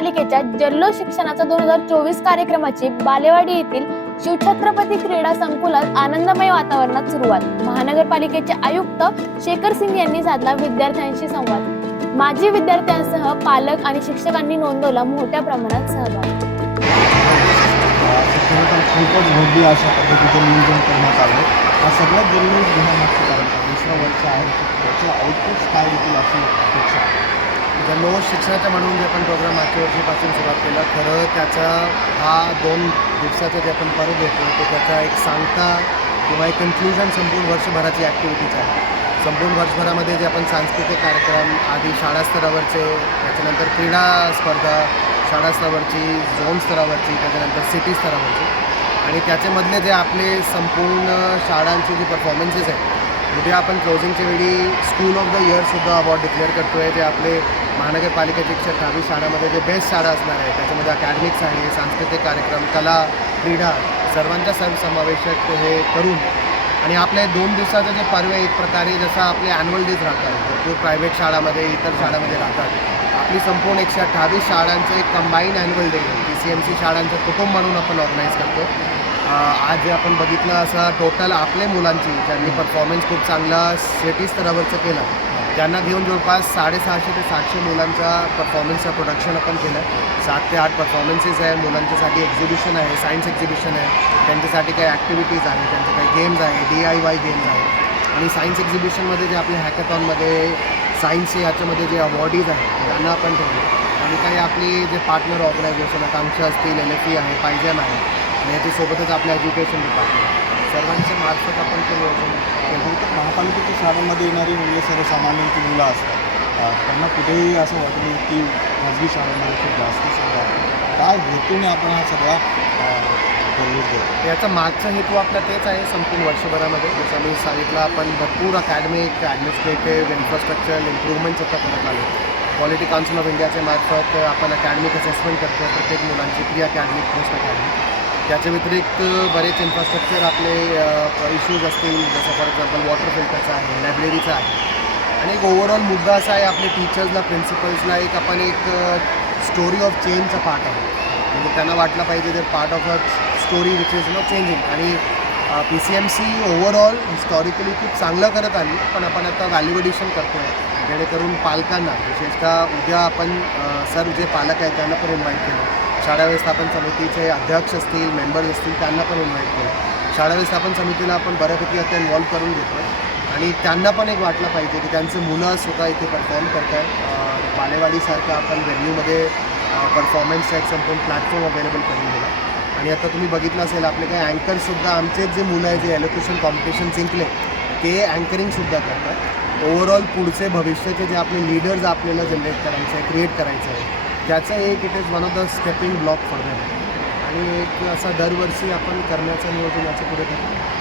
महापालिकेच्या जल्लोष शिक्षणाचा दोन हजार चोवीस कार्यक्रमाची बालेवाडी येथील शिवछत्रपती क्रीडा संकुलात आनंदमय वातावरणात सुरुवात. महानगरपालिकेचे आयुक्त शेखर सिंग यांनी साधला विद्यार्थ्यांशी संवाद. माजी विद्यार्थ्यांसह पालक आणि शिक्षकांनी नोंदवला मोठ्या प्रमाणात सहभाग. खूपच भव्य अशा पद्धतीचं नियोजन करण्यात आलं. हा सगळ्यात जल्लोष घेण्यामागचं कारण दुसरं वर्ष आहे. त्याचे आउटपुट्स काय येतील अशी अपेक्षा आहे. जल्लोष शिक्षणाच्या म्हणून जे आपण प्रोग्राम मागच्या वर्षीपासून सुरुवात केला खरं त्याचा हा दोन दिवसाचा जे आपण परत घेतो तो त्याचा एक सांगता किंवा एक कन्क्लुजन संपूर्ण वर्षभराची ॲक्टिव्हिटीज आहे संपूर्ण वर्षभरामध्ये जे आपण सांस्कृतिक कार्यक्रम आधी शाळा स्तरावरचे त्याच्यानंतर क्रीडा स्पर्धा शाळा स्तरावरची झोन स्तरावरची त्याच्यानंतर सिटी स्तरावरची आणि त्याच्यामधले जे आपले संपूर्ण शाळांचे जे परफॉर्मन्सेस आहेत उद्या आपण क्लोजिंगच्या वेळी स्कूल ऑफ द इयरसुद्धा अवॉर्ड डिक्लेअर करतो आहे जे आपले महानगरपालिकेपेक्षा एकशे अठ्ठावीस जे बेस्ट शाळा असणार आहे त्याच्यामध्ये अकॅडमिक्स आहे सांस्कृतिक कार्यक्रम कला क्रीडा सर्वांचा सर्वसमावेशक हे करून आणि आपले दोन दिवसाचं जे पर्व एक प्रकारे जसं आपले ॲन्युअल डेज राहतात भरपूर प्रायव्हेट शाळामध्ये इतर शाळामध्ये राहतात. आपली संपूर्ण एकशे अठ्ठावीस शाळांचं एक combined annual day P C M C शाळांचं कुटुंब म्हणून आपण ऑर्गनाईज करतो. आज जे आपण बघितलं असं टोटल आपले मुलांची ज्यांनी परफॉर्मन्स खूप चांगला सिटी स्तरावरचं केलं त्यांना घेऊन जवळपास साडेसहाशे ते सातशे मुलांचा परफॉर्मन्सचं प्रोडक्शन आपण केलं आहे सात ते आठ परफॉर्मन्सेस आहे मुलांच्यासाठी एक्झिबिशन आहे सायन्स एक्झिबिशन आहे त्यांच्यासाठी काही ॲक्टिव्हिटीज आहे त्यांचे काही गेम्स आहे डी आय वाय गेम्स आहेत. आणि सायन्स एक्झिबिशनमध्ये जे आपले हॅकॅथॉनमध्ये सायन्सचे याच्यामध्ये जे अवॉर्डीज आहेत त्यांना आपण ठेवले आणि काही आपली जे पार्टनर ऑर्गनायझेशन आकांक्षा असतील एल एफ ई आहे पायजन आहे आणि याच्यासोबतच आपलं एज्युकेशन डिपार्टमेंट सर्वांच्या मार्फत आपण ते नियोजन बहुतेक महापालिकेच्या शाळांमध्ये येणारी मुले सर्वसामान्यांची मुलं असतात. त्यांना कुठेही असं वाटत नाही की खाजगी शाळांमध्ये खूप जास्त आहे. काय हेतूने आपण हा सगळा याचा मागचा हेतू आपला तेच आहे संपूर्ण वर्षभरामध्ये. जसं मी सांगितलं आपण भरपूर अकॅडमिक ॲडमिनिस्ट्रेटिव्ह इन्फ्रास्ट्रक्चर इम्प्रूव्हमेंट्स आता करत आलो. क्वालिटी काउन्सिल ऑफ इंडियाच्या मार्फत आपण अकॅडमिक असेसमेंट करतो प्रत्येक मुलांची. प्री अकॅडमिक पोस्ट अकॅडमिक त्याच्या व्यतिरिक्त बरेच इन्फ्रास्ट्रक्चर आपले इश्यूज असतील जसं फॉर एक्झाम्पल वॉटर फिल्टरचा आहे लायब्ररीचा आहे. आणि एक ओव्हरऑल मुद्दा असा आहे आपले टीचर्सला प्रिन्सिपल्सला एक आपण एक स्टोरी ऑफ चेंजचा पार्ट आहे. म्हणजे त्यांना वाटलं पाहिजे ते part of a story which is no changing आणि P C M C overall historically खूप चांगलं करत आली पण आपण आता व्हॅल्युएडिशन करतो आहे जेणेकरून पालकांना विशेषतः उद्या आपण सर जे पालक आहेत त्यांना पण इन्व्हाइट केलं. शाळा व्यवस्थापन समितीचे अध्यक्ष असतील मेंबर्स असतील त्यांना पण इन्व्हाइट केलं. शाळा व्यवस्थापन समितीला आपण बऱ्यापैकी आता इन्व्हॉल्व करून घेतो आणि त्यांना पण एक वाटलं पाहिजे की त्यांचे मुलं स्वतः इथे परफॉर्म करत आहेत बालेवाडीसारखं आपण व्हेन्यूमध्ये परफॉर्मन्सचा एक संपूर्ण प्लॅटफॉर्म अवेलेबल करून दिला. आणि आता तुम्ही बघितलं असेल आपले काही अँकरसुद्धा आमचे जे मुलं आहे जे एलोकेशन कॉम्पिटिशन जिंकले ते अँकरिंगसुद्धा करतात. ओव्हरऑल पुढचे भविष्याचे जे आपले लीडर्स आपल्याला जनरेट करायचे आहे क्रिएट करायचे आहे त्याचं एक it is one of the stepping block for आणि एक असा दरवर्षी आपण करण्याचं नियोजन याचं पुढे करतो